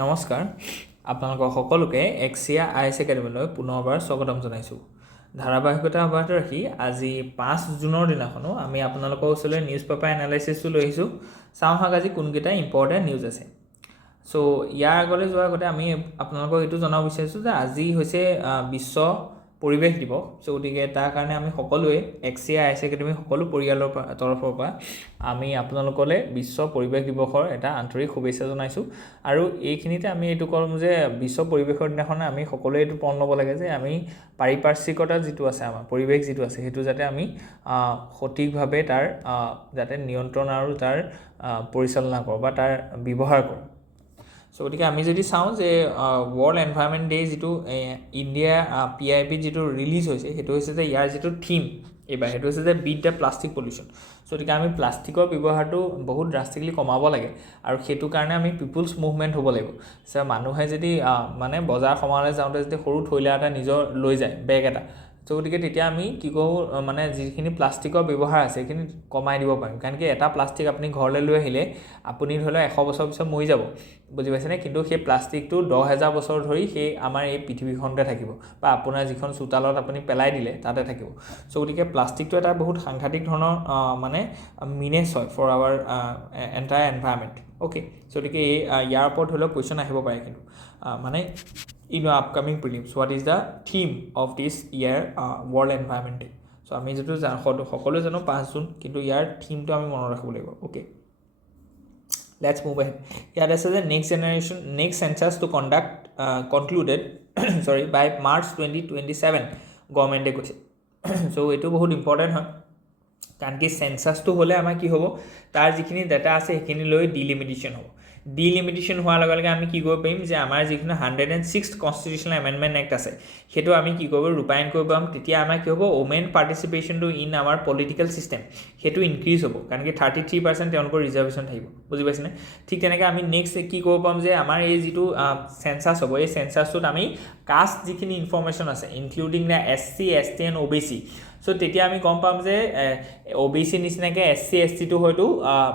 নমস্কাৰ আপোনালোক সকলোকে AXIA IAS একাডেমীলৈ পুনৰবাৰ স্বাগতম জনাইছোঁ। ধাৰাবাহিকতা অব্যাহত ৰাখি আজি 5 জুনৰ দিনাখনো আমি আপোনালোকৰ ওচৰলৈ নিউজ পেপাৰ এনালাইচিছটো লৈ আহিছোঁ। চাওঁ হাক আজি কোনকেইটা ইম্পৰ্টেণ্ট নিউজ আছে। সো ইয়াৰ আগলৈ যোৱাৰ আগতে আমি আপোনালোকক এইটো জনাব বিচাৰিছোঁ যে আজি হৈছে বিশ্ব পৰিৱেশ দিৱস। সো গতিকে তাৰ কাৰণে আমি সকলোৱে AXIA IAS একাডেমী সকলো পৰিয়ালৰ তৰফৰ পৰা আমি আপোনালোকলৈ বিশ্ব পৰিৱেশ দিৱসৰ এটা আন্তৰিক শুভেচ্ছা জনাইছোঁ। আৰু এইখিনিতে আমি এইটো কৰোঁ যে বিশ্ব পৰিৱেশৰ দিনাখন আমি সকলোৱে এইটো পণ ল'ব লাগে যে আমি পাৰিপাৰ্শ্বিকতা যিটো আছে আমাৰ পৰিৱেশ যিটো আছে সেইটো যাতে আমি সঠিকভাৱে তাৰ যাতে নিয়ন্ত্ৰণ আৰু তাৰ পৰিচালনা কৰোঁ বা তাৰ ব্যৱহাৰ কৰোঁ। সো গতিকে আমি যদি চাওঁ যে ৱৰ্ল্ড এনভাইৰনমেণ্ট ডে যিটো ইণ্ডিয়া PIB যিটো ৰিলিজ হৈছে সেইটো হৈছে যে ইয়াৰ যিটো থিম এইবাৰ সেইটো হৈছে যে beat the plastic pollution. So গতিকে আমি প্লাষ্টিকৰ ব্যৱহাৰটো বহুত ড্ৰাষ্টিকলি কমাব লাগে আৰু সেইটো কাৰণে আমি পিপুলছ মুভমেণ্ট হ'ব লাগিব। মানুহে যদি মানে বজাৰ সমাৰলৈ যাওঁতে যদি সৰু থৈলা এটা নিজৰ লৈ যায় বেগ এটা, সো গতিকে তেতিয়া আমি কি কৰোঁ মানে যিখিনি প্লাষ্টিকৰ ব্যৱহাৰ আছে সেইখিনি কমাই দিব পাৰিম। কাৰণ কি এটা প্লাষ্টিক আপুনি ঘৰলৈ লৈ আহিলে আপুনি ধৰি লওক 100 বছৰ পিছত মৰি যাব, বুজি পাইছেনে? কিন্তু সেই প্লাষ্টিকটো 10,000 বছৰ ধৰি সেই আমাৰ এই পৃথিৱীখনতে থাকিব বা আপোনাৰ যিখন চোতালত আপুনি পেলাই দিলে তাতে থাকিব। সো গতিকে প্লাষ্টিকটো এটা বহুত সাংঘাতিক ধৰণৰ মানে মিনেছ হয় for our entire environment. Okay, so গতিকে ইয়াৰ ওপৰত ধৰি লওক কুৱেশ্যন আহিব পাৰে কিন্তু মানে in your upcoming prelims, what is the theme of this year world environment day? So আমি যেটো সকলো জানো 5 জুন, কিন্তু ইয়াৰ থিমটো আমি মনত ৰাখিব লাগিব। Okay, let's move ahead. ইয়াত আছে যে next census to conduct concluded sorry by March 2027 গভৰ্ণমেণ্টে কৈছে। সো এইটো বহুত ইম্পৰ্টেণ্ট হয় কাৰণ কি চেঞ্চাছটো হ'লে আমাৰ কি হ'ব, তাৰ যিখিনি ডাটা আছে সেইখিনি লৈ ডিলিমিটেশ্যন হ'ব। ডিলিমিটেশ্যন হোৱাৰ লগে লগে আমি কি কৰিব পাৰিম যে আমাৰ যিখিনি 106th কনষ্টিটিউচনেল এমেণ্ডমেণ্ট এক্ট আছে সেইটো আমি কি কৰিব ৰূপায়ণ কৰিব পাৰিম। তেতিয়া আমাৰ কি হ'ব, ওমেন পাৰ্টিচিপেশ্যনটো ইন আমাৰ পলিটিকেল ছিষ্টেম সেইটো ইনক্ৰিজ হ'ব কাৰণ কি 33% তেওঁলোকৰ ৰিজাৰ্ভেশ্যন থাকিব, বুজি পাইছেনে? ঠিক তেনেকৈ আমি নেক্সট কি কৰিব পাৰিম যে আমাৰ এই যিটো চেঞ্চাছ হ'ব এই চেঞ্চাছটোত আমি কাষ্ট যিখিনি ইনফৰ্মেশ্যন আছে including the SC, ST and OBC। So তেতিয়া আমি গম পাম যে OBC নিচিনাকৈ SC, ST-টো হয়তো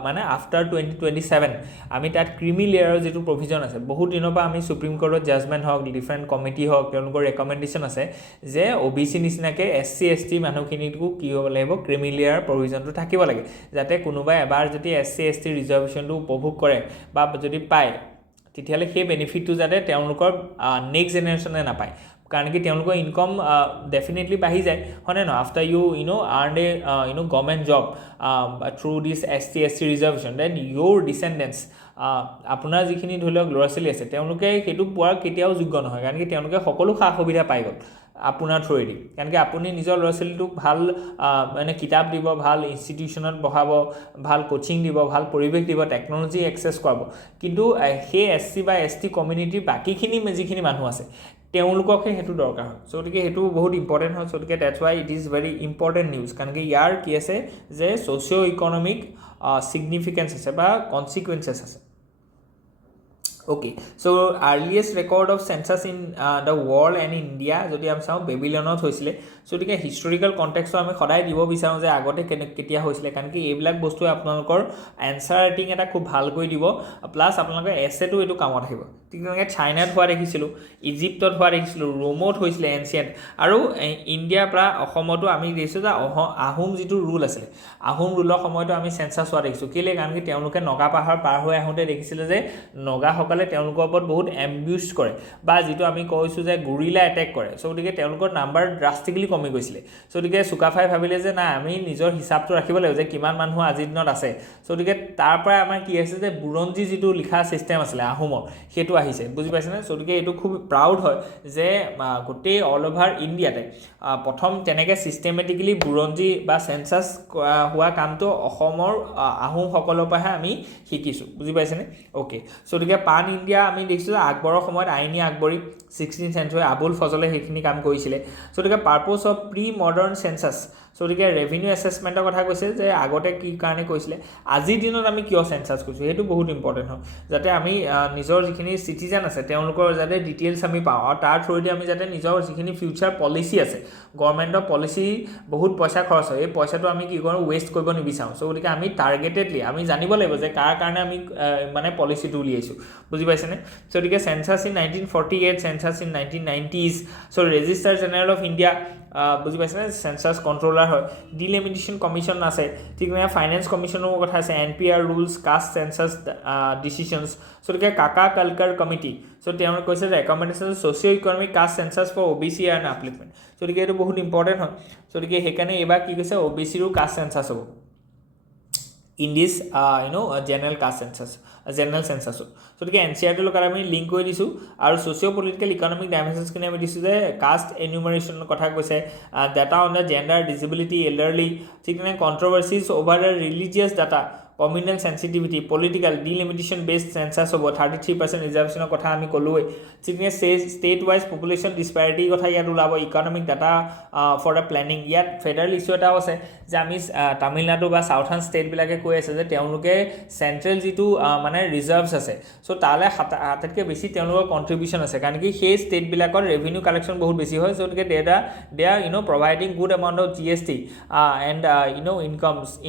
মানে আফটাৰ 2027 আমি তাত ক্ৰিমি লেয়াৰৰ যিটো প্ৰভিজন আছে বহুত দিনৰ পৰা আমি সুপ্ৰিম কোৰ্টত জাজমেণ্ট হওক ডিফাৰেণ্ট কমিটি হওক তেওঁলোকৰ ৰেকমেণ্ডেশ্যন আছে যে OBC নিচিনাকৈ SC, ST মানুহখিনিকো কি হ'ব লাগিব, ক্ৰিমি লেয়াৰ প্ৰভিজনটো থাকিব লাগে যাতে কোনোবাই এবাৰ যদি SC, ST ৰিজাৰ্ভেশ্যনটো উপভোগ কৰে বা যদি পায় তেতিয়াহ'লে সেই বেনিফিটটো যাতে তেওঁলোকৰ নেক্সট জেনেৰেশ্যনে নাপায়। কাৰণ কি তেওঁলোকৰ ইনকম ডেফিনেটলি বাঢ়ি যায়, হয়নে নহয়? After you earn a government job through this SC, ST reservation, then your descendants আপোনাৰ যিখিনি ধৰি লওক ল'ৰা ছোৱালী আছে তেওঁলোকে সেইটো পোৱাৰ কেতিয়াও যোগ্য নহয় কাৰণ কি তেওঁলোকে সকলো সা সুবিধা পাই গ'ল আপোনাৰ থ্ৰুৱেদি। কাৰণ কি আপুনি নিজৰ ল'ৰা ছোৱালীটোক ভাল মানে কিতাপ দিব, ভাল ইনষ্টিটিউশ্যনত পঢ়াব, ভাল কোচিং দিব, ভাল পৰিৱেশ দিব, টেকন'লজি এক্সেছ কৰাব, কিন্তু সেই SC বা ST কমিউনিটিৰ বাকীখিনি যিখিনি মানুহ আছে তেওঁলোককহে সেইটো দৰকাৰ হয়। সো গতিকে সেইটো বহুত ইম্পৰ্টেণ্ট হয়। সো গতিকে that's Y it is very important news কাৰণ কি ইয়াৰ কি আছে যে ছ'চিঅ' ইকনমিক ছিগনিফিকেঞ্চ আছে বা কনচিকুৱেঞ্চেছ আছে। Okay, so earliest record of census in the world and in India যদি আমি চাওঁ বেবিলনত হৈছিলে। সো গতিকে হিষ্টৰিকেল কণ্টেক্সটো আমি সদায় দিব বিচাৰোঁ যে আগতে কেতিয়া হৈছিলে কাৰণ কি এইবিলাক বস্তুৱে আপোনালোকৰ এনচাৰ ৰাইটিং এটা খুব ভালকৈ দিব, প্লাছ আপোনালোকৰ এছেটো এইটো কামত আহিব। ঠিক তেনেকৈ চাইনাত হোৱা দেখিছিলোঁ, ইজিপ্তত হোৱা দেখিছিলোঁ, ৰোমত হৈছিলে এনচিয়েণ্ট, আৰু ইণ্ডিয়াৰ পৰা অসমতো আমি দেখিছোঁ যে আহোম যিটো ৰুল আছিলে আহোম ৰুলৰ সময়তো আমি চেঞ্চাছ হোৱা দেখিছোঁ। কেলৈ? কাৰণ কি তেওঁলোকে নগা পাহাৰ পাৰ হৈ আহোঁতে দেখিছিলে যে নগাসকলে তেওঁলোকৰ ওপৰত বহুত এম্বিউজ কৰে বা যিটো আমি কৈছোঁ যে গুৰিলা এটেক কৰে। সো গতিকে তেওঁলোকৰ নাম্বাৰ ড্ৰাষ্টিকলি কমি গৈছিলে। সো গতিকে চুকাফাই ভাবিলে যে নাই আমি নিজৰ হিচাপটো ৰাখিব লাগিব যে কিমান মানুহ আজিৰ দিনত আছে। সো গতিকে তাৰ পৰাই আমাৰ কি আছে যে বুৰঞ্জী যিটো লিখা ছিষ্টেম আছিলে আহোমৰ সেইটো আহিছে, বুজি পাইছেনে? সো গতিকে এইটো খুব প্ৰাউড হয় যে গোটেই অল অভাৰ ইণ্ডিয়াতে প্ৰথম তেনেকৈ ছিষ্টেমেটিকেলি বুৰঞ্জী বা চেঞ্চাছ হোৱা কামটো অসমৰ আহোমসকলৰ পৰাহে আমি শিকিছোঁ, বুজি পাইছেনে? অ'কে, সো গতিকে পান ইণ্ডিয়া আমি দেখিছোঁ যে আকবৰৰ সময়ত আইনী আকবৰী 16th century আবুল ফজলে সেইখিনি কাম কৰিছিলে। সো গতিকে purpose of pre modern census, so গতিকে ৰেভিনিউ এছেছমেণ্টৰ কথা কৈছে যে আগতে কি কাৰণে কৈছিলে আজিৰ দিনত আমি কিয় সেন্সাস কৰিছোঁ সেইটো বহুত ইম্পৰ্টেণ্ট হয় যাতে আমি নিজৰ যিখিনি সিটিজেন আছে তেওঁলোকৰ যাতে ডিটেইলছ আমি পাওঁ আৰু তাৰ থ্ৰুদি আমি যাতে নিজৰ যিখিনি ফিউচাৰ পলিচি আছে গভৰ্ণমেণ্টৰ পলিচি বহুত পইচা খৰচ হয় এই পইচাটো আমি কি কৰোঁ ৱেষ্ট কৰিব নিবিচাৰোঁ সো গতিকে আমি টাৰ্গেটেডলি আমি জানিব লাগিব যে কাৰ কাৰণে আমি মানে পলিচিটো উলিয়াইছোঁ বুজি পাইছেনে সো গতিকে census in 1948 census in 1990s so registrar general of India বুজি পাইছেনে সেন্সাস কন্ট্ৰোলাৰ হয় ডিলিমিটেশ্যন কমিশ্যন আছে ঠিক মানে ফাইনেন্স কমিশ্যনৰ কথা আছে NPR rules caste census decisions so গতিকে কাকা কালকাৰ কমিটি সো তেওঁলোকে কৈছে recommendation socio' economic caste census for OBC and upliftment so গতিকে এইটো বহুত ইম্পৰ্টেণ্ট হয় সো গতিকে সেইকাৰণে এইবাৰ কি কৈছে OBCৰো কাষ্ট সেন্সাস হ'ব in this general caste census general census so গতিকে NCERT লগত আমি লিংক কৰি দিছো আৰু সোশিও পলিটিক্যাল ইকোনমিক ডাইমেনশনছ কিনে আমি দিছো যে কাষ্ট এনুমাৰেশ্যন কথা কৈছে data on the gender disability elderly ঠিক মানে controversies over the religious data communal sensitivity political delimitation based census হ'ব 33% ৰিজাৰ্ভেশ্যনৰ কথা আমি ক'লোৱে চিকনে state wise population disparity কথা ইয়াত ওলাব economic data for the planning ইয়াত ফেডাৰেল ইস্যু এটা আছে যে আমি তামিলনাডু বা সাউথাৰ্ণ ষ্টেট বিলাকে কৈ আছে যে তেওঁলোকে চেন্ট্ৰেল যিটো মানে ৰিজাৰ্ভছ আছে সো তালে হাততকৈ বেছি তেওঁলোকৰ কন্ট্ৰিবিউশন আছে কাৰণ কি সেই ষ্টেট বিলাকৰ ৰেভিনিউ কালেকশ্যন বহুত বেছি হয় সো গতিকে they are providing good amount of GST and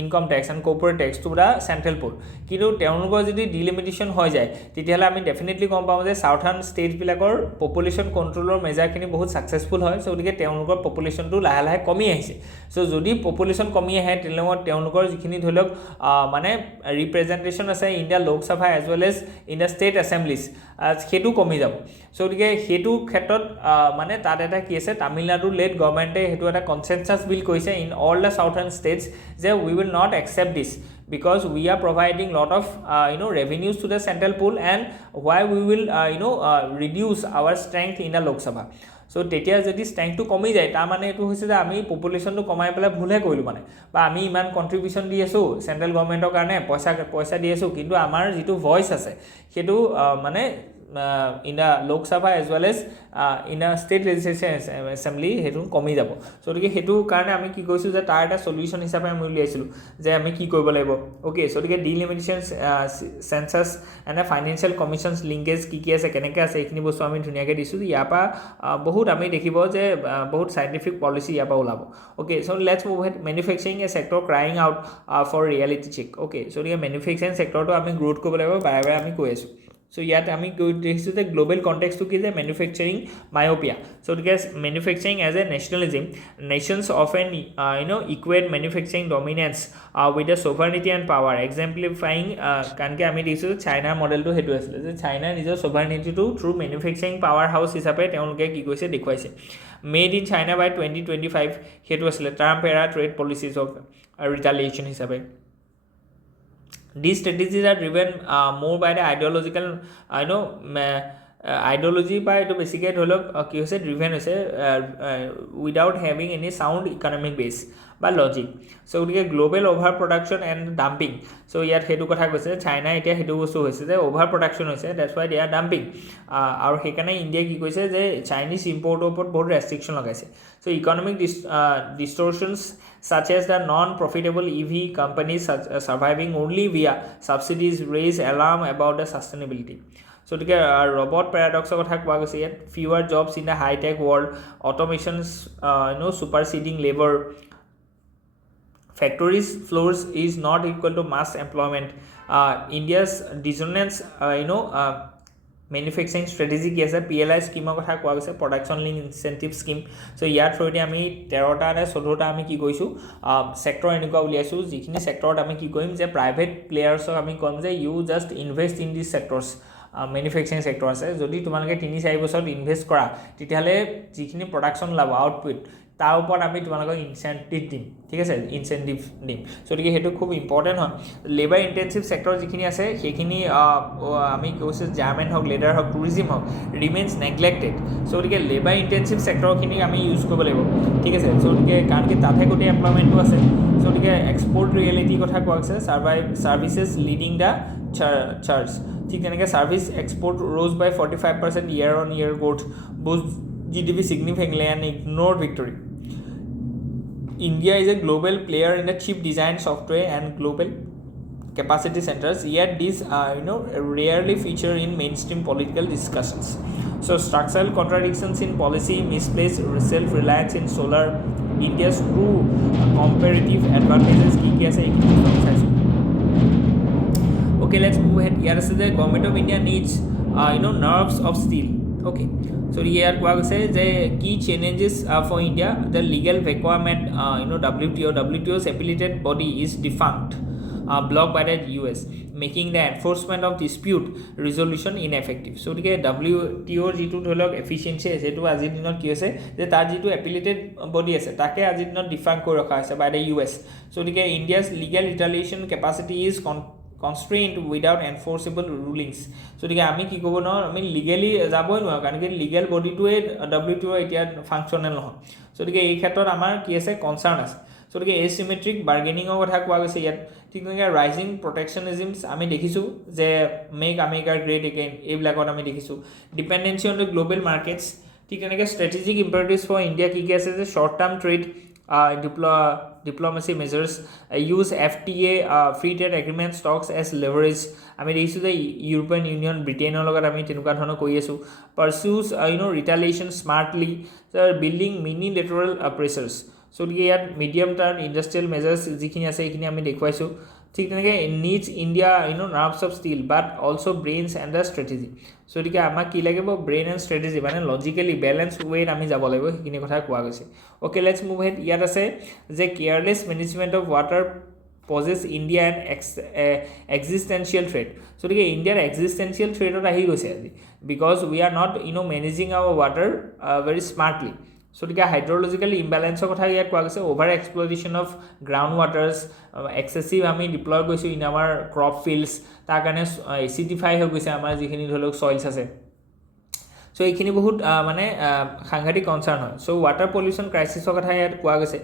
income tax and corporate tax to the central pool কিন্তু তেওঁলোকৰ যদি ডিলিমিটেশ্যন হৈ যায় তেতিয়াহ'লে আমি ডেফিনেটলি গম পাওঁ যে সাউথাৰ্ণ ষ্টেটবিলাকৰ পপুলেশ্যন কণ্ট্ৰলৰ মেজাৰখিনি বহুত ছাকচেছফুল হয় সো গতিকে তেওঁলোকৰ পপুলেশ্যনটো লাহে লাহে কমি আহিছে সো যদি পপুলেশ্যন কমি আহে তেওঁলোকৰ যিখিনি ধৰি লওক মানে ৰিপ্ৰেজেণ্টেশ্যন আছে in the Lok Sabha as well as in the state assemblies সেইটো কমি যাব সো গতিকে সেইটো ক্ষেত্ৰত মানে তাত এটা কি আছে তামিলনাডুৰ লেট গভৰ্ণমেণ্টে সেইটো এটা কনচেনচাছ বিল কৰিছে in all the southern states যে we will not accept this because we are providing lot of revenues to the central pool and why we will reduce our strength in the Lok Sabha so তেতিয়া যদি strength কমি যায় তাৰ মানে এটো হৈছে যে আমি পপুলেশ্যনটো কমাই পেলাই ভুলহে কৰিলো মানে বা আমি ইমান কন্ট্ৰিবিউশন দি আছো সেন্ট্ৰেল গভৰ্ণমেণ্টৰ কাৰণে পইচা দি আছো কিন্তু আমাৰ যিটো ভয়েস আছে সেইটো মানে in the Lok Sabha as well as in a state legislative assembly হেতু কমি যাব সো গতিকে হেতু কাৰণে আমি কি কৈছো যে তাৰ এটা সলিউশন হিচাপে আমি উলিয়াইছিলো যে আমি কি কৰিব লাগিব ওকে সো গতিকে delimitation census and financial commissions linkage কি আছে কেনেকৈ আছে এইখিনি বস্তু আমি ধুনীয়াকৈ দিছো ইয়াৰ পৰা বহুত আমি দেখিব যে বহুত সাইন্টিফিক পলিচি ইয়াৰ পৰা ওলাব okay so let's move head manufacturing a sector crying out for reality check okay so গতিকে মেনুফেকচাৰিং সেক্টৰটো আমি গ্ৰোথ কৰিব লাগিব বাৰে বাৰে আমি কৈ আছো So yet আমি দেখিছো যে গ্লোবাল কনটেক্সট কি যে manufacturing myopia so because manufacturing as a nationalism nations often equate manufacturing dominance with the sovereignty and power exemplifying কানকে আমি দেখিছো চাইনাৰ মডেলটো হেতু আছিল যে চাইনা নিজৰ sovereignty-টো থ্ৰু ম্যানুফ্যাকচাৰিং পাৱাৰ হাউস হিচাপে তেওঁলোকে কি কৈছে দেখুৱাইছে মেড ইন চাইনা বাই 2025 হেতু আছিল ট্ৰাম্প এৰা ট্ৰেড পলিচিজ অফ ৰিটালিয়েশ্যন হিচাপে These strategies are driven more by the ideological ideology by to basically dholo ki hoise driven hoise without having any sound economic base বা লজিক সো গতিকে global over production and dumping so ইয়াত সেইটো কথা কৈছে China এতিয়া সেইটো বস্তু হৈছে যে অভাৰ প্ৰডাকশ্যন হৈছে that's why they are dumping আৰু সেইকাৰণে ইণ্ডিয়া কি কৈছে যে চাইনিজ ইম্পৰ্টৰ ওপৰত বহুত ৰেষ্ট্ৰিকশ্যন লগাইছে so economic distortions such as the non-profitable EV companies surviving only via subsidies raise alarm about the sustainability so the robot paradox কথা কোৱা গৈছে ইয়াত fewer jobs in the high tech world automations superseding labor factories floors is not equal to mass employment India's dissonance manufacturing strategy কি আছে PLI স্কিমৰ কথা কোৱা গৈছে production link incentive scheme so ইয়াৰ থ্ৰুদি আমি 13টা নে 14টা আমি কি কৈছো সেক্টৰ এনেকুৱা উলিয়াইছো যিখিনি সেক্টৰত আমি কি কৰিম যে প্ৰাইভেট প্লেয়াৰ্ছক আমি কম যে you just invest in this sectors manufacturing sector আছে যদি তোমালোকে 3-4 বছৰত ইনভেষ্ট কৰা তেতিয়াহলে যিখিনি প্ৰডাকশ্যন লাভ আউটপুট তাৰ ওপৰত আমি তোমালোকক ইনসেন্টিভ দিম ঠিক আছে ইনসেন্টিভ দিম সো গতিকে হেতু খুব ইম্পৰ্টেন্ট হয় লেবাৰ ইন্টেনসিভ সেক্টৰ যিখিনি আছে সেইখিনি আমি কৈছো জাৰ্মান হক লেডাৰ হক টুৰিজম হক ৰিমেইনছ নেগলেক্টেড সো গতিকে লেবাৰ ইন্টেনসিভ সেক্টৰখিনি আমি ইউজ কৰিব লাগিব ঠিক আছে সো গতিকে কাৰণ কি তাতে গোটে এমপ্লয়মেন্টটো আছে সো গতিকে এক্সপোৰ্ট ৰিয়েলিটি কথা কোৱা আছে সাৰ্ভিসেস লিডিং দা চাৰ্জ ঠিক তেনেকৈ service export rose by 45% year on year growth boost GDP significantly and ignored victory India is a global player in the chip design software and global capacity centers, yet these rarely feature in mainstream political discussions. So structural contradictions in policy, misplaced self-reliance in solar, India's true comparative advantages কি আছে এইখিনি আমি চাইছো. Okay, let's move ahead. Here is the government of India needs nerves of steel. Okay, so here কোৱা গৈছে যে key challenges for India, the legal vacuum at WTO's affiliated body is defunct, blocked by the US, making the enforcement of dispute resolution ineffective. So গতিকে WTO যিটো ধৰি লওক efficiency আছে সেইটো আজিৰ দিনত কি হৈছে যে তাৰ যিটো এপিলেটেড বডি আছে তাকে আজিৰ দিনত ডিফাংক কৰি ৰখা হৈছে বাই দ্য US. So গতিকে India's legal retaliation capacity is constrained without enforceable rulings. So গতিকে আমি কি ক'ব নোৱাৰোঁ, আমি লিগেলি যাবই নোৱাৰোঁ কাৰণ কি লিগেল বডিটোৱে WTO এতিয়া ফাংচনেল নহয়. So গতিকে এই ক্ষেত্ৰত আমাৰ কি আছে কনচাৰ্ণ আছে. So গতিকে এচিমেট্ৰিক বাৰ্গেনিঙৰ কথা কোৱা গৈছে ইয়াত. ঠিক তেনেকৈ ৰাইজিং প্ৰটেকশ্যনিজমছ আমি দেখিছোঁ যে মেক আমেৰিকা গ্ৰেট এগেইন এইবিলাকত আমি দেখিছোঁ. Dependency on the global markets, ঠিক তেনেকৈ ষ্ট্ৰেটেজিক ইম্পাৰেটিভছ ফৰ ইণ্ডিয়া কি কি আছে যে short term trade, diplomacy measures, use FTA free trade agreement stocks as leverage. আমি দেখিছোঁ যে ইউৰোপিয়ান ইউনিয়ন ব্ৰিটেইনৰ লগত আমি তেনেকুৱা ধৰণৰ কৰি আছোঁ. pursues retaliation smartly, building mini lateral pressures. So গতিকে ইয়াত মিডিয়াম টাৰ্ম ইণ্ডাষ্ট্ৰিয়েল মেজাৰ্ছ যিখিনি আছে সেইখিনি আমি দেখুৱাইছোঁ. ঠিক তেনেকৈ needs India nerves of steel but also' brains and the strategy. So' গতিকে আমাক কি লাগিব ব্ৰেইন এণ্ড ষ্ট্ৰেটেজি মানে লজিকেলি বেলেঞ্চ ৱেত আমি যাব লাগিব সেইখিনি কথা কোৱা গৈছে. Okay, let's move ahead. ইয়াত আছে যে careless management of water poses India and existential threat. So' গতিকে ইণ্ডিয়াৰ এক্সিষ্টেঞ্চিয়েল থ্ৰেটত আহি গৈছে আজি because we are not managing our water very smartly. So' গতিকে হাইড্ৰলজিকেল ইম্বেলেঞ্চৰ কথা ইয়াত কোৱা গৈছে. Over exploitation of ground waters, excessive আমি ডিপ্লয় কৰিছোঁ ইন আমাৰ ক্ৰপ ফিল্ডছ, তাৰ কাৰণে এচিডিফাই হৈ গৈছে আমাৰ যিখিনি ধৰি লওক চইলছ আছে. চ' এইখিনি বহুত মানে সাংঘাতিক কনচাৰ্ণ হয়. চ' ৱাটাৰ পলিউশ্যন ক্ৰাইচিছৰ কথা ইয়াত কোৱা গৈছে.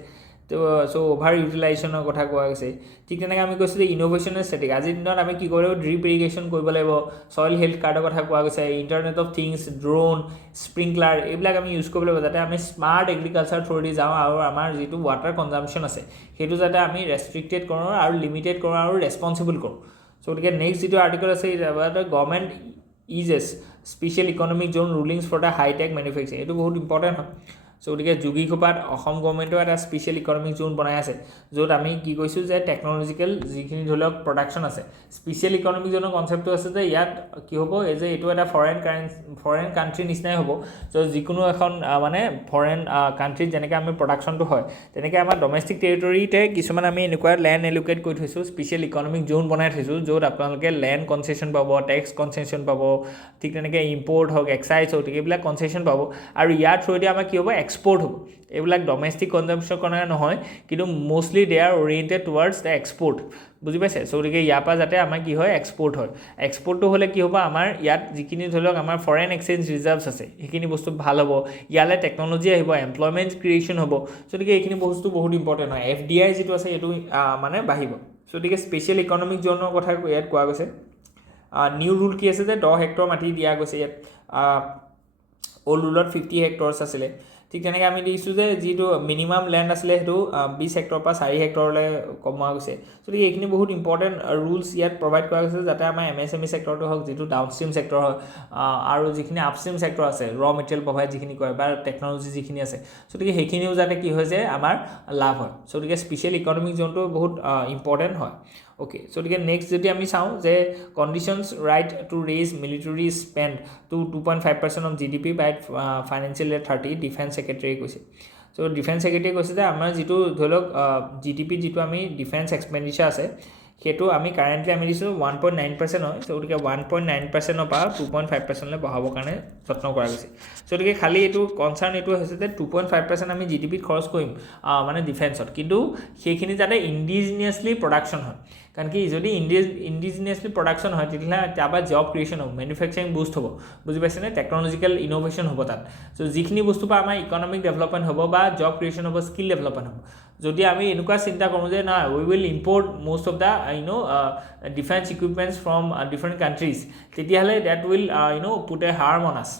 তো চ' অভাৰ ইউটিলাইজেশ্যনৰ কথা কোৱা গৈছে. ঠিক তেনেকৈ আমি কৈছোঁ যে ইন'ভেশ্যনেল ষ্টেটিক আজিৰ দিনত আমি কি কৰিব লাগিব ড্ৰিপ ইৰিগেশ্যন কৰিব লাগিব. চইল হেল্থ কাৰ্ডৰ কথা কোৱা গৈছে. Internet of things, drone, sprinkler এইবিলাক আমি ইউজ কৰিব লাগিব যাতে আমি স্মাৰ্ট এগ্ৰিকালচাৰ থ্ৰুদি যাওঁ আৰু আমাৰ যিটো ৱাটাৰ কনজাম্পশ্যন আছে সেইটো যাতে আমি ৰেষ্ট্ৰিক্টেড কৰোঁ আৰু লিমিটেড কৰোঁ আৰু ৰেছপনচিবল কৰোঁ. চ' গতিকে নেক্সট যিটো আৰ্টিকল আছে government eases special economic zone rulings for the high tech manufacturing, এইটো বহুত ইম্পৰ্টেণ্ট হয়. চ' গতিকে যোগীঘোপাত অসম গভৰ্ণমেণ্টেও এটা স্পেচিয়েল ইকনমিক জ'ন বনাই আছে য'ত আমি কি কৈছোঁ যে টেকনলজিকেল যিখিনি ধৰি লওক প্ৰডাকশ্যন আছে. স্পেচিয়েল ইকনমিক জ'নৰ কনচেপ্টটো আছে যে ইয়াত কি হ'ব যে এইটো এটা ফৰেইন কাণ্ট্ৰিৰ নিচিনাই হ'ব. চ' যিকোনো এখন মানে ফৰেইন কাণ্ট্ৰিত যেনেকৈ আমি প্ৰডাকশ্যনটো হয় তেনেকৈ আমাৰ ডমেষ্টিক টেৰিটৰিতে কিছুমান আমি এনেকুৱা লেণ্ড এলোকেট কৰি থৈছোঁ, স্পেচিয়েল ইকনমিক জ'ন বনাই থৈছোঁ য'ত আপোনালোকে লেণ্ড কনচেশ্যন পাব, টেক্স কনচেশ্যন পাব, ঠিক তেনেকৈ ইম্পৰ্ট হওক, এক্সাইজ হওক, এইবিলাক কনচেশ্যন পাব. আৰু ইয়াৰ থ্ৰুদি আমাৰ কি হ'ব এক্সপৰ্ট হ'ব. এইবিলাক ডমেষ্টিক কনজাম্পশ্যনৰ কাৰণে নহয় কিন্তু mostly they are oriented towards the export. বুজি পাইছে? চ' গতিকে ইয়াৰ পৰা যাতে আমাৰ কি হয় এক্সপৰ্ট হয়. এক্সপৰ্টটো হ'লে কি হ'ব আমাৰ ইয়াত যিখিনি ধৰি লওক আমাৰ ফৰেইন এক্সচেঞ্জ ৰিজাৰ্ভছ আছে সেইখিনি বস্তু ভাল হ'ব, ইয়ালৈ টেকনলজি আহিব, এমপ্লয়মেণ্ট ক্ৰিয়েশ্যন হ'ব. চ' গতিকে এইখিনি বস্তু বহুত ইম্পৰ্টেণ্ট হয়. FDI যিটো আছে সেইটো মানে বাঢ়িব. চ' গতিকে স্পেচিয়েল ইকনমিক জ'নৰ কথা ইয়াত কোৱা গৈছে. নিউ ৰুল কি আছে যে 10 হেক্টৰ মাটি দিয়া গৈছে ইয়াত. অল্ড ৰুলত 50 হেক্টৰছ আছিলে. ঠিক তেনেকৈ আমি দেখিছোঁ যে যিটো মিনিমাম লেণ্ড আছিলে সেইটো 20 হেক্টৰৰ পৰা 4 হেক্টৰলৈ কমোৱা গৈছে. গতিকে এইখিনি বহুত ইম্পৰ্টেণ্ট ৰুলছ ইয়াত প্ৰভাইড কৰা গৈছে যাতে আমাৰ MSME ছেক্টৰটো হওক, যিটো ডাউনষ্ট্ৰীম ছেক্টৰ হয় আৰু যিখিনি আপষ্ট্ৰীম ছেক্টৰ আছে ৰ মেটেৰিয়েল প্ৰভাইড যিখিনি কৰে বা টেকনলজি যিখিনি আছে, গতিকে সেইখিনিও যাতে কি হয় যে আমাৰ লাভ হয়. গতিকে স্পেচিয়েল ইকনমিক জ'নটো বহুত ইম্পৰ্টেণ্ট হয়. অ'কে, চ' গতিকে নেক্সট যদি আমি চাওঁ যে conditions right to raise military spend to 2.5% of GDP by financial year 30, defence ছেক্ৰেটাৰীয়ে কৈছে. চ' ডিফেন্স ছেক্ৰেটাৰীয়ে কৈছে যে আমাৰ যিটো ধৰি লওক GDP যিটো আমি ডিফেন্স এক্সপেণ্ডিচাৰ আছে সেইটো আমি কাৰেণ্টলি আমি দিছোঁ 1.9% হয়. চ' গতিকে 1.9%ৰ পৰা 2.5%লৈ বঢ়াবৰ কাৰণে যত্ন কৰা গৈছে. চ' গতিকে খালি এইটো কনচাৰ্ণ এইটো হৈছে যে 2.5% আমি GDPত খৰচ কৰিম মানে ডিফেন্সত, কিন্তু সেইখিনি যাতে ইণ্ডিজিনিয়াছলি প্ৰডাকশ্যন হয়. কাৰণ কি যদি ইণ্ডিজিনিয়াছলি প্ৰডাকশ্যন হয় তেতিয়াহ'লে তাৰপৰা জব ক্ৰিয়েশ্যন হ'ব, মেনুফেকচাৰিং বুষ্ট হ'ব. বুজি পাইছেনে? টেকনলজিকেল ইন'ভেশ্যন হ'ব তাত. চ' যিখিনি বস্তুৰ পৰা আমাৰ ইকনমিক ডেভেলপমেণ্ট হ'ব বা জব ক্ৰিয়েশ্যন হ'ব, স্কিল ডেভেলপমেণ্ট হ'ব. যদি আমি এনেকুৱা চিন্তা কৰোঁ যে না we will import most of the defense equipments from different countries, তেতিয়াহ'লে that will put a harm on us.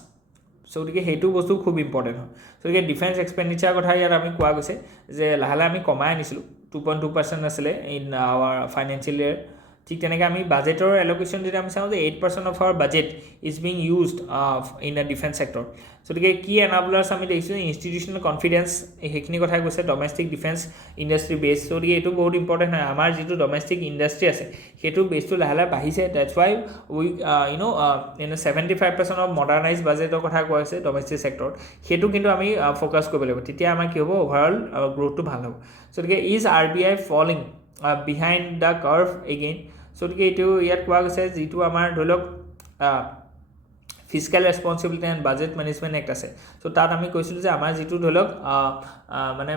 So গতিকে সেইটো বস্তু খুব ইম্পৰ্টেণ্ট হয় সো গতিকে ডিফেন্স এক্সপেণ্ডিচাৰ কথা ইয়াত আমি কোৱা গৈছে যে লাহে লাহে আমি কমাই আনিছিলোঁ 2.2% আছিলে ইন আৱাৰ ফাইনেন্সিয়েল ইয়েৰ ঠিক তেনেকৈ আমি বাজেটৰ এল'কেশ্যন যদি আমি চাওঁ যে 8% of our budget is being used in the defence sector গতিকে কি এনাবলাৰ্ছ আমি দেখিছোঁ ইনষ্টিটিউচনেল কনফিডেন্স সেইখিনি কথাই কৈছে ডমেষ্টিক ডিফেন্স ইণ্ডাষ্ট্ৰী বেছ গতিকে এইটো বহুত ইম্পৰ্টেণ্ট হয় আমাৰ যিটো ডমেষ্টিক ইণ্ডাষ্ট্ৰী আছে সেইটো বেছটো লাহে লাহে বাঢ়িছে that's Y we 75% of modernise বাজেটৰ কথা কোৱা হৈছে ডমেষ্টিক ছেক্টৰত সেইটো কিন্তু আমি ফ'কাছ কৰিব লাগিব তেতিয়া আমাৰ কি হ'ব অভাৰঅল গ্ৰ'থটো ভাল হ'ব গতিকে is RBI falling behind the curve again গতিকে এইটো ইয়াত কোৱা গৈছে যিটো আমাৰ ধৰি লওক fiscal responsibility and budget management act আছে চ' তাত আমি কৈছিলোঁ যে আমাৰ যিটো ধৰি লওক মানে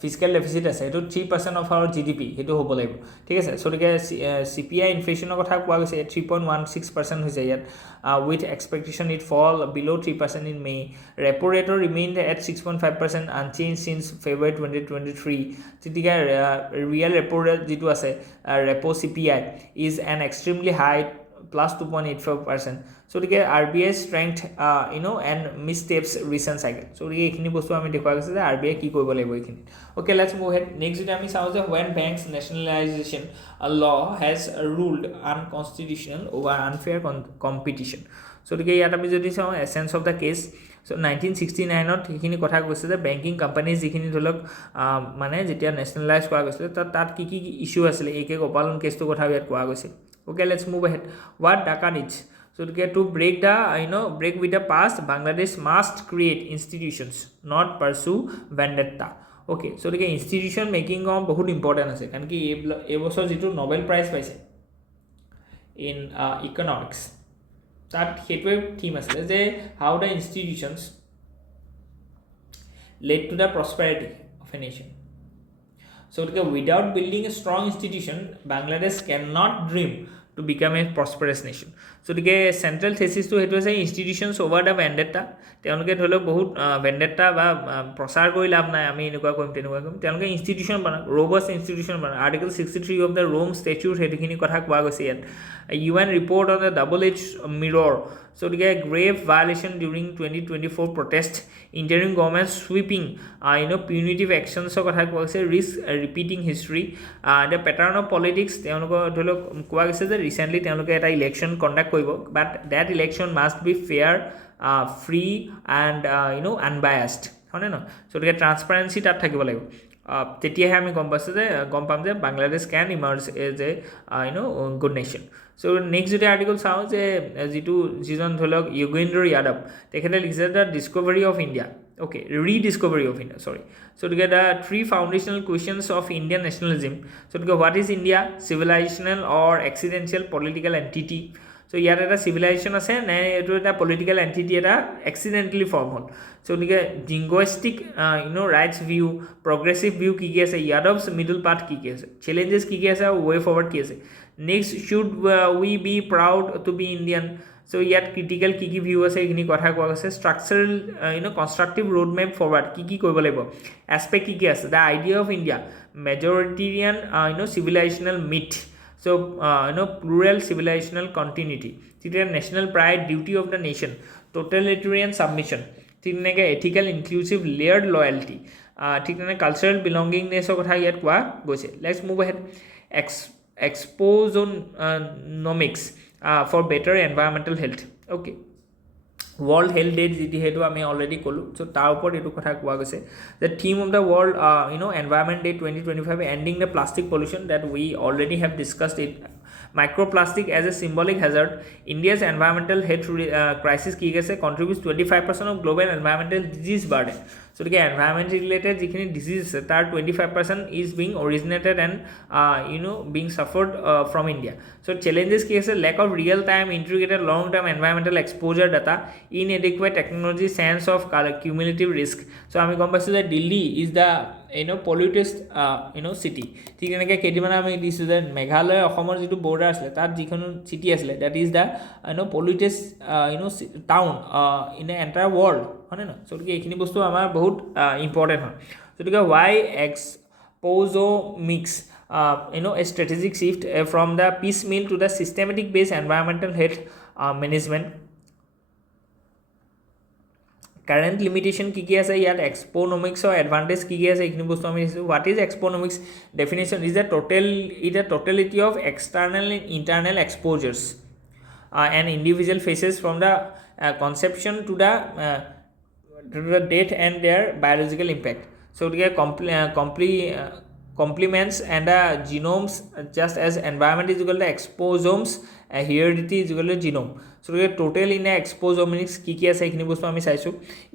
ফিজিকেল ডেফিচিট আছে সেইটো 3% অফ আৱাৰ GDP সেইটো হ'ব লাগিব ঠিক আছে চ' গতিকে CPI ইনফ্লেশ্যনৰ কথা কোৱা গৈছে 3.16% হৈছে ইয়াত with expectation it fall below' 3% in May repo ৰেটৰ remained at 6.5% unchanged since February 2023 গতিকে ৰিয়েল ৰেপো ৰেট যিটো আছে repo CPI is an extremely high plus 2.85% so গতিকে RBI strength and missteps recent cycle so গতিকে এইখিনি বস্তু আমি দেখুৱা গৈছে যে RBI কি কৰিব লাগিব এইখিনি okay let's move ahead next যদি আমি চাওঁ যে when banks nationalization a law has ruled unconstitutional over unfair competition so গতিকে ইয়াত আমি যদি চাওঁ essence of the case so 1969 সেইখিনি কথা কৈছে যে বেংকিং কোম্পানীজ যিখিনি ধৰি লওক মানে যেতিয়া নেশ্যনেলাইজ কৰা গৈছিলে তাত কি কি ইছ্যু আছিলে একে গোপালন কেছটো কথা ইয়াত কোৱা গৈছে okay let's move ahead what Dhaka needs so to break the break with the past Bangladesh must create institutions not pursue vendetta okay so the institution making on bahut important ase kan ki e bosor jitu Nobel prize paise in economics that hetwe theme asile je how the institutions led to the prosperity of a nation so without building a strong institution Bangladesh cannot dream to become a prosperous nation so the central thesis to hetu ase institutions over the vendetta tenuke dholo bahut vendetta ba prosar koi lab nai ami enukwa koim tenuke institution bana robust institution bana article 63 of the Rome statute hetukhini kotha kwa goise yat a UN report on the double-edged mirror so the grave violation during 2024 protest interim government sweeping punitive actions kotha kwa goise risk repeating history the pattern of politics tenuko dholo kwa goise je recently tenuke eta election conduct koibo but that election must be fair free and unbiased hone no so the transparency tat thakibo lagibo তেতিয়াহে আমি গম পাম যে Bangladesh can emerge as a good nation so next যদি article চাওঁ যে যিজন ধৰি লওক যোগেন্দ্ৰ যাদৱ তেখেতে লিখিছে the discovery of India okay rediscovery of India sorry so to get the three foundational questions of Indian nationalism so to get what is India civilizational or accidental political entity so ইয়াত এটা civilization আছে নে এটো এটা political entity এটা accidentally form হল so গতিকে jingoistic rights view progressive view কি আছে Yadav's middle path কি আছে challenges কি আছে way forward কি আছে next should we be proud to be Indian so yet critical কি view আছে এইখিনি কথা কোৱা আছে structural constructive road map forward কি কৰিব লাগিব aspect কি আছে the idea of India majoritarian civilizational myth so plural civilizational continuity national pride duty of the nation totalitarian submission ethical inclusive layered loyalty cultural belongingness কথা ইয়াত কোৱা গৈছে let's move ahead exposonomics for better environmental health okay world health day jiti hetu ami already kolu so tar upor etu kotha kowa goise the theme of the world environment day 2025 ending the plastic pollution that we already have discussed it microplastic as a symbolic hazard India's environmental health crisis ki gese contributes 25% of global environmental disease burden so the environment related jikhini disease tar 25% is being originated and being suffered from India so challenges ki ase lack of real time integrated long term environmental exposure data inadequate technology sense of cumulative risk so ami gom paisu that Delhi is the pollutest city ঠিক এনেকৈ কেইদিনমান আমি দিছোঁ যে মেঘালয় অসমৰ যিটো border আছিলে তাত যিখন চিটি আছিলে that is the pollutest town in the entire world হয়নে নহয় গতিকে এইখিনি বস্তু আমাৰ বহুত ইম্পৰ্টেণ্ট হয় গতিকে Y exposomics a strategic shift from the piecemeal to the systematic based environmental health management current limitation কি কি আছে ইয়াত এক্সপ'নমিক্সৰ এডভান্টেজ কি কি আছে এইখিনি বস্তু আমি দিছোঁ what is exposomics definition is a totality of external and internal exposures an individual faces from the conception to the death and their biological impact. So it complements and the genomes just as environment is equal to exposomes, heredity is equal to genome. So total in exposomics কি কি আছে এইখিনি বস্তু আমি চাইছোঁ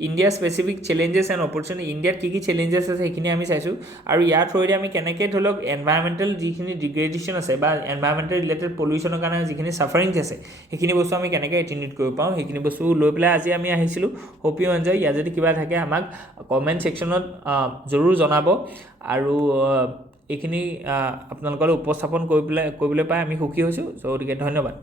India specific challenges and opportunity ইণ্ডিয়াত কি কি চেলেঞ্জেছ আছে সেইখিনি আমি চাইছোঁ আৰু ইয়াৰ থ্ৰুৱেদি আমি কেনেকৈ ধৰি লওক এনভাইৰমেণ্টেল যিখিনি ডিগ্ৰেডেশ্যন আছে বা এনভাইৰমেণ্টেল ৰিলেটেড পলিউশ্যনৰ কাৰণে যিখিনি ছাফাৰিংছ আছে সেইখিনি বস্তু আমি কেনেকৈ এটিনিউট কৰিব পাৰোঁ সেইখিনি বস্তু লৈ পেলাই আজি আমি আহিছিলোঁ হোপ ইউ এনজয় ইয়াত যদি কিবা থাকে আমাক কমেণ্ট ছেকশ্যনত জৰুৰ জনাব আৰু এইখিনি আপোনালোকলৈ উপস্থাপন কৰিবলৈ পাই আমি সুখী হৈছোঁ চ' গতিকে ধন্যবাদ